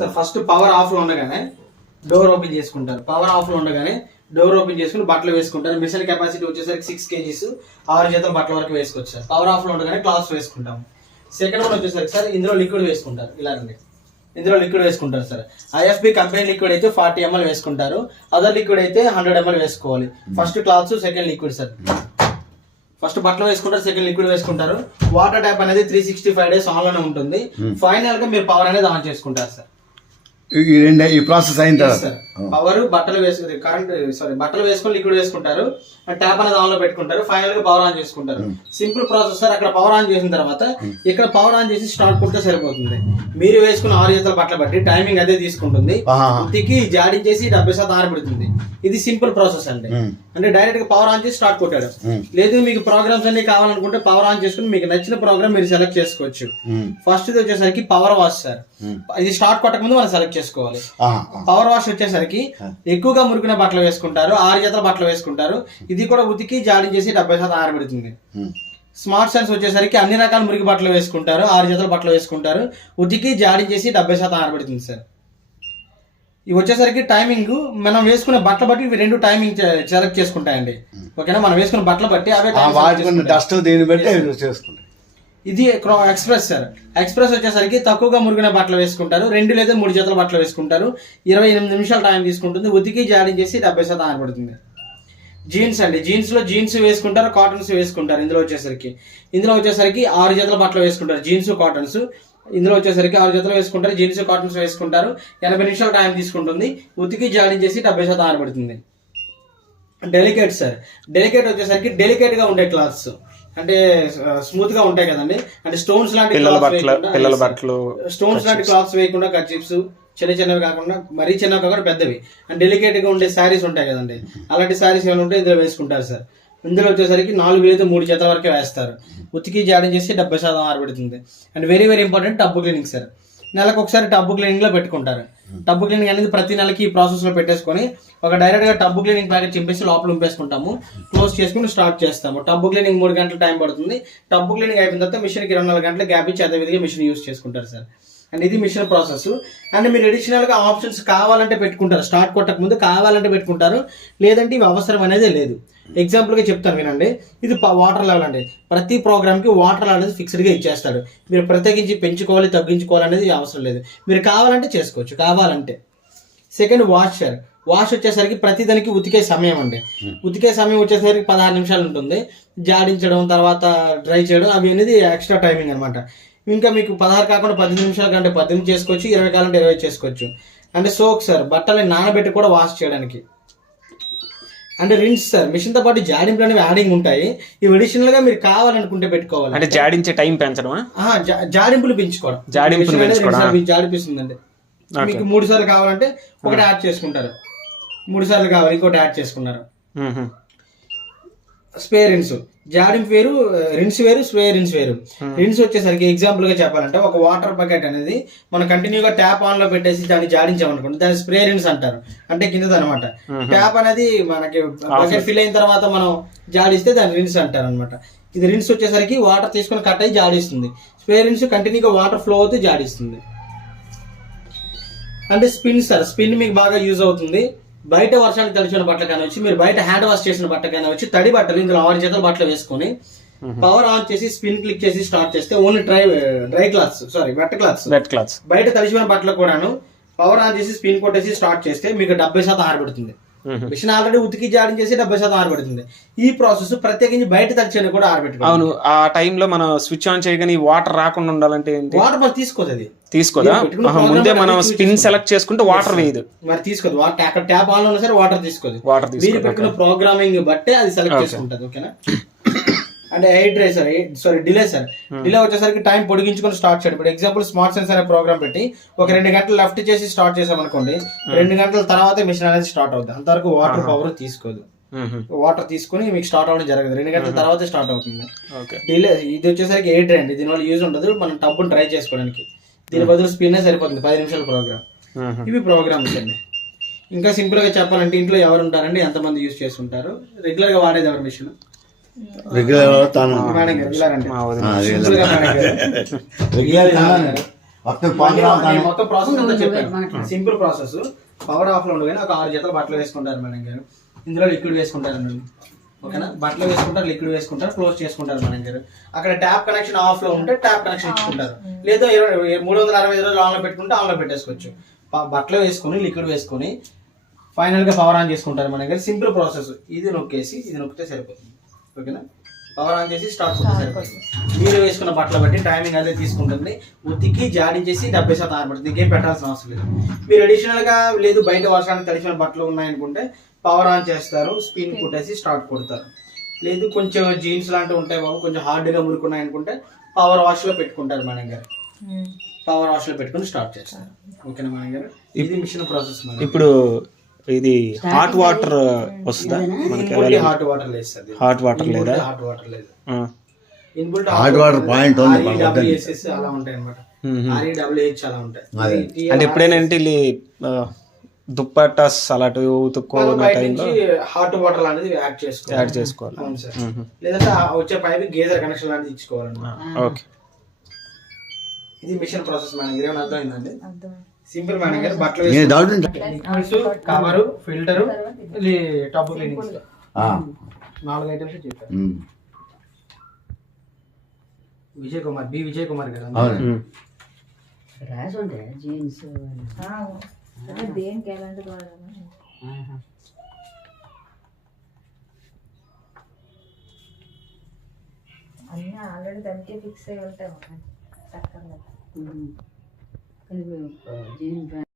Sir first power of లో ఉండగానే door open చేసుకుంటారు. పవర్ ఆఫ్ లో ఉండగానే డోర్ ఓపెన్ చేసుకుని బట్టలు వేసుకుంటారు. మిషన్ కెపాసిటీ వచ్చేసరికి 6 kgs 6 జతల బట్టల వరకు వేసుకోవచ్చు సార్. పవర్ ఆఫ్ లో ఉండగానే క్లాత్స్ వేసుకుంటాం. సెకండ్ వన్ వచ్చేసరికి సార్ ఇందులో లిక్విడ్ వేసుకుంటారు. ఇలాంటి ఇందులో లిక్విడ్ వేసుకుంటారు సార్. ఐఎఫ్బి కంపెనీ లిక్విడ్ అయితే 40 ml వేసుకుంటారు. అదర్ లిక్విడ్ అయితే 100 ml వేసుకోవాలి. First clothes, second liquid sir. First బట్టలు వేసుకుంటారు, సెకండ్ లిక్విడ్ వేసుకుంటారు. వాటర్ ట్యాప్ అనేది 365 days ఆన్ లోనే ఉంటుంది. ఫైనల్ గా మీరు పవర్ అనేది ఆన్ చేసుకుంటారు సార్. ఈ ప్రాసెస్ అయిన తర్వాత పవర్ బట్టలు వేసుకుని బట్టలు వేసుకొని లిక్విడ్ వేసుకుంటారు. ట్యాప్ అనేది ఆన్ లో పెట్టుకుంటారు. ఫైనల్ గా పవర్ ఆన్ చేసుకుంటారు. Simple process sir. అక్కడ పవర్ ఆన్ చేసిన తర్వాత ఇక్కడ పవర్ ఆన్ చేసి స్టార్ట్ కొడితే సరిపోతుంది. మీరు వేసుకున్న 6 జతల బట్టలు బట్టి టైమింగ్ అదే తీసుకుంటుంది. ఉతికి జాడించేసి 70% ఆరబడుతుంది. ఇది సింపుల్ ప్రాసెస్ అండి. అంటే డైరెక్ట్ గా పవర్ ఆన్ చేసి స్టార్ట్ కొట్టాడు. లేదు మీకు ప్రోగ్రామ్స్ అన్ని కావాలనుకుంటే పవర్ ఆన్ చేసుకుని మీకు నచ్చిన ప్రోగ్రామ్ మీరు సెలెక్ట్ చేసుకోవచ్చు. ఫస్ట్ ఇది వచ్చేసరికి పవర్ వాష్ సార్. ఇది స్టార్ట్ కొట్టక ముందు మనం సెలెక్ట్ చేసుకోవాలి. పవర్ వాష్ వచ్చేసరికి ఎక్కువగా మురికిన బట్టలు వేసుకుంటారు. 6 జతల బట్టలు వేసుకుంటారు. ఇది కూడా ఉతికి జాడించేసి 70% ఆరబెడుతుంది. స్మార్ట్ సెన్స్ వచ్చేసరికి అన్ని రకాల మురికి బట్టలు వేసుకుంటారు. 6 జతల బట్టలు వేసుకుంటారు. ఉతికి జాడించేసి 70% ఆరబెడుతుంది సార్. ఇవి వచ్చేసరికి టైమింగ్ మనం వేసుకునే బట్టలు బట్టి ఇవి రెండు టైమింగ్ సెలెక్ట్ చేసుకుంటాయండి. ఓకేనా? మనం వేసుకున్న బట్టలు బట్టి అవే డస్ట్ దీన్ని బట్టి చేసుకుంటాయి. ఇది ఎక్స్ప్రెస్ సార్. ఎక్స్ప్రెస్ వచ్చేసరికి తక్కువగా మురిగిన బట్టలు వేసుకుంటారు. 2 లేదా 3 జతల బట్టలు వేసుకుంటారు. 28 నిమిషాలు టైం తీసుకుంటుంది. ఉతికి జాడించేసి 70% ఆరబడుతుంది. జీన్స్ అండి. జీన్స్ లో జీన్స్ వేసుకుంటారు, కాటన్స్ వేసుకుంటారు. ఇందులో వచ్చేసరికి 6 జతల బట్టలు వేసుకుంటారు. Jeans, cottons. ఇందులో వచ్చేసరికి 6 జతలు వేసుకుంటారు. జీన్స్, కాటన్స్ వేసుకుంటారు. 80 నిమిషాలు టైం తీసుకుంటుంది. ఉతికి జాడించేసి 70% ఆరబడుతుంది. Delicate sir. డెలికేట్ వచ్చేసరికి డెలికేట్ గా ఉండే క్లాత్స్, అంటే స్మూత్ గా ఉంటాయి కదండి. అంటే స్టోన్స్ లాంటి క్లాత్స్ వేయకుండా కర్చీప్స్ చిన్న చిన్నవి కాకుండా, మరీ చిన్నవి కాకుండా పెద్దవి అండ్ డెలికేట్ గా ఉండే శారీస్ ఉంటాయి కదండి. అలాంటి శారీస్ ఏమైనా ఉంటే ఇందులో వేసుకుంటారు సార్. ఇందులో వచ్చేసరికి 4 లేదా 3 జతల వరకే వేస్తారు. ఉతికి జాడిన్ చేసి 70% ఆరబెడుతుంది. And very very important tub cleaning sir. నెలకు ఒకసారి టబ్బు క్లీనింగ్ లో పెట్టుకుంటారు. టబ్బు క్లీనింగ్ అనేది ప్రతి నెలకి ఈ ప్రాసెస్ లో పెట్టేసుకొని ఒక డైరెక్ట్ గా టబ్బు క్లీనింగ్ ప్యాకెట్ చింపేసి లోపల ఉంపేసుకుంటాము. క్లోజ్ చేసుకుని స్టార్ట్ చేస్తాము. టబ్బు క్లీనింగ్ 3 గంటల టైం పడుతుంది. టబ్బు క్లీనింగ్ అయిపోయిన తర్వాత మిషన్ కి 24 గంటల గ్యాప్ ఇచ్చి అదే విధిగా మిషన్ యూజ్ చేసుకుంటారు సార్. అండ్ ఇది మిషన్ ప్రాసెస్. అండ్ మీరు అడిషనల్ గా ఆప్షన్స్ కావాలంటే పెట్టుకుంటారు. స్టార్ట్ కొట్టక ముందు కావాలంటే పెట్టుకుంటారు, లేదంటే ఇవి అవసరం అనేది లేదు. ఎగ్జాంపుల్ గా చెప్తాను వినండి. ఇది వాటర్ లెవెల్ అండి. ప్రతి ప్రోగ్రామ్ కి వాటర్ లెవెల్ అనేది ఫిక్స్డ్ గా ఇచ్చేస్తాడు. మీరు ప్రత్యేకించి పెంచుకోవాలి, తగ్గించుకోవాలి అనేది అవసరం లేదు. మీరు కావాలంటే చేసుకోవచ్చు, కావాలంటే. Second washer. వాష్ వచ్చేసరికి ప్రతి దానికి ఉతికే సమయం అండి. ఉతికే సమయం వచ్చేసరికి 16 నిమిషాలు ఉంటుంది. జాడించడం, తర్వాత డ్రై చేయడం అవి అనేది ఎక్స్ట్రా టైమింగ్ అనమాట. ఇంకా మీకు 16 కాకుండా 18 నిమిషాల కంటే 18 చేసుకోవచ్చు, 20 కావాలంటే 20 చేసుకోవచ్చు. అంటే సోక్ సార్, బట్టలని నానబెట్టి కూడా వాష్ చేయడానికి. అంటే రిన్స్ సార్, మిషన్ తో పాటు జాడింపులు అనేవి యాడింగ్ ఉంటాయి. ఇవి అడిషనల్ గా మీరు కావాలనుకుంటే పెట్టుకోవాలి. అంటే జాడించే టైం పెంచడం, జాడింపులు పెంచుకోవడం. జాడిపిస్తుందండి. మీకు 3 సార్లు కావాలంటే ఒకటి యాడ్ చేసుకుంటారు. 3 సార్లు కావాలి ఇంకోటి యాడ్ చేసుకున్నారు. Spare rinse. జాడింపు వేరు, రిన్స్ వేరు, స్పేర్ రిన్స్ వేరు. రిన్స్ వచ్చేసరికి ఎగ్జాంపుల్ గా చెప్పాలంటే ఒక వాటర్ బకెట్ అనేది మనం కంటిన్యూగా ట్యాప్ ఆన్ లో పెట్టేసి దాన్ని జాడించామనుకోండి, దాన్ని స్ప్రే రిన్స్ అంటారు. అంటే కిందది అనమాట. ట్యాప్ అనేది మనకి బకెట్ ఫిల్ అయిన తర్వాత మనం జాడిస్తే దాన్ని రిన్స్ అంటారు అనమాట. ఇది రిన్స్ వచ్చేసరికి వాటర్ తీసుకొని కట్ అయ్యి జాడిస్తుంది. స్ప్రే రిన్స్ కంటిన్యూగా వాటర్ ఫ్లో అవుతూ జాడిస్తుంది. అంటే స్పిన్ సార్. స్పిన్ మీకు బాగా యూజ్ అవుతుంది. బయట వర్షానికి తడిచిన బట్టలు కానివచ్చు, మీరు బయట హ్యాండ్ వాష్ చేసిన బట్టలు కానివచ్చు, తడి బట్టలు ఇందులో 6 జతల బట్టలు వేసుకొని పవర్ ఆన్ చేసి స్పిన్ క్లిక్ చేసి స్టార్ట్ చేస్తే ఓన్లీ వెట్ క్లాత్స్ బయట తడిచిన బట్టలు కూడాను పవర్ ఆన్ చేసి స్పిన్ కొట్టేసి స్టార్ట్ చేస్తే మీకు 70% ఆరబెడుతుంది. మిషన్ ఆల్రెడీ ఉతికి జాడింగ్ చేసి 70% ఆరబెడుతుంది. ఈ ప్రాసెస్ ప్రత్యేకించి బయట తడిచిన కూడా ఆరబెట్టుకోవాలి. అవును. ఆ టైంలో మనం స్విచ్ ఆన్ చేయగానే వాటర్ రాకుండా ఉండాలంటే వాటర్ మరి తీసుకోదు. అది తీసుకోదా? ముందే మనం స్పిన్ సెలెక్ట్ చేసుకుంటే వాటర్ వేయదు. మరి తీసుకోదు. అక్కడ ట్యాప్ ఆన్ లో ఉన్నా సరే వాటర్ తీసుకోదు. మీరు పెట్టుకున్న ప్రోగ్రామింగ్ బట్టే అది సెలెక్ట్ చేసుకుంటది. ఓకేనా? అంటే air dry sir, delay sir. Delay వచ్చేసరికి టైం పొడిగించుకొని స్టార్ట్ చేయడం. ఇప్పుడు ఎగ్జాంపుల్ స్మార్ట్ సెన్స్ అనే ప్రోగ్రామ్ పెట్టి ఒక 2 గంటలు లెఫ్ట్ చేసి స్టార్ట్ చేసామనుకోండి, 2 గంటల తర్వాత మిషన్ అనేది స్టార్ట్ అవుతుంది. అంతవరకు వాటర్ పవర్ తీసుకోదు. వాటర్ తీసుకుని మీకు స్టార్ట్ అవ్వడం జరగదు. 2 గంటల తర్వాత స్టార్ట్ అవుతుంది. డిలే. ఇది వచ్చేసరికి ఎయిర్ డ్రై అండి. దీనివల్ల యూజ్ ఉండదు. మనం టబ్బును డ్రై చేసుకోవడానికి. దీని బదులు స్పిన్ సరిపోతుంది. 10 నిమిషాల ప్రోగ్రామ్. ఇవి ప్రోగ్రామ్స్ అండి. ఇంకా సింపుల్ గా చెప్పాలంటే ఇంట్లో ఎవరు ఉంటారండి, ఎంతమంది యూజ్ చేస్తుంటారు, రెగ్యులర్ గా వాడేది ఎవరి మిషన్? మొత్తం ఇవన్నీ పవర్ నేను మొత్తం ప్రాసెస్ అంతా చెప్పాను. Simple process. పవర్ ఆఫ్ లో ఉండగానే ఒక 6 జతలు బట్టలు వేసుకుంటారు మేడం గారు. ఇందులో లిక్విడ్ వేసుకుంటారు. ఓకేనా, బట్టలు వేసుకుంటారు, లిక్విడ్ వేసుకుంటారు, క్లోజ్ చేసుకుంటారు మేడం గారు. అక్కడ ట్యాప్ కనెక్షన్ ఆఫ్ లో ఉంటే ట్యాప్ కనెక్షన్ ఇచ్చుకుంటారు, లేదా 365 రోజులు ఆన్ లో పెట్టుకుంటే ఆన్ లో పెట్టేసుకోవచ్చు. బట్టలు వేసుకొని లిక్విడ్ వేసుకొని ఫైనల్ గా పవర్ ఆన్ చేసుకుంటారు మన దగ్గర. Simple process. ఇది నొక్కేసి ఇది నొక్కితే సరిపోతుంది. ఓకేనా, పవర్ ఆన్ చేసి స్టార్ట్ కొడితే సరిపోతుంది. మీరు వేసుకున్న బట్టలు బట్టి టైమింగ్ అదే తీసుకుంటుంది. ఉతికి జాడించేసి 70% ఆరబడుతుంది. ఇంకేం పెట్టాల్సిన అవసరం లేదు. మీరు అడిషనల్ గా లేదు బయట వర్షానికి తడిసిన బట్టలు ఉన్నాయనుకుంటే పవర్ ఆన్ చేస్తారు, స్పిన్ కొట్టేసి స్టార్ట్ కొడతారు. లేదు కొంచెం జీన్స్ లాంటివి ఉంటాయి బాబు, కొంచెం హార్డ్ గా మురుకున్నాయి అనుకుంటే పవర్ వాష్ లో పెట్టుకుంటారు మన దగ్గర. పవర్ వాష్ లో పెట్టుకుని స్టార్ట్ చేస్తారు. ఓకేనా మన దగ్గర. ఇది మిషన్ ప్రాసెస్. ఇప్పుడు ఇది హాట్ వాటర్ వస్తుందా మనకి? హాట్ వాటర్ లేదు సార్. హాట్ వాటర్ లేదా? హాట్ వాటర్ లేదు. ఆ. హాట్ వాటర్ పాయింట్ ఉంది. REWSS అలా ఉంటాయి అన్నమాట. REWH అలా ఉంటాయి. అంటే ఎప్పుడైనా వెళ్ళి దుప్పటాస్ అలాంటివి ఉతుక్కోవాలన్న బయట టైంలో నుంచి హాట్ వాటర్ అనేది యాడ్ చేసుకోవాలి. అవును సార్. లేదంటే వచ్చే పైప్ గేజర్ కనెక్షన్ లాంటిది ఇచ్చుకోవాలన్నమాట. ఓకే. ఇది మిషన్ ప్రాసెస్ మేనేజర్. ఏమైనా అర్థమైందండి? Simple manager. బట్టలు liquids, cover, filter, tub cleanings 4 items చెప్పారు. విజయ్ కుమార్ గారు. రాసి ఉంటాయి జీన్స్ దేనికి ఎలాంటి వాడాలి అన్నీ ఆల్రెడీ దానికే ఫిక్స్ అయ్యి ఉంటాయి. జీన్స్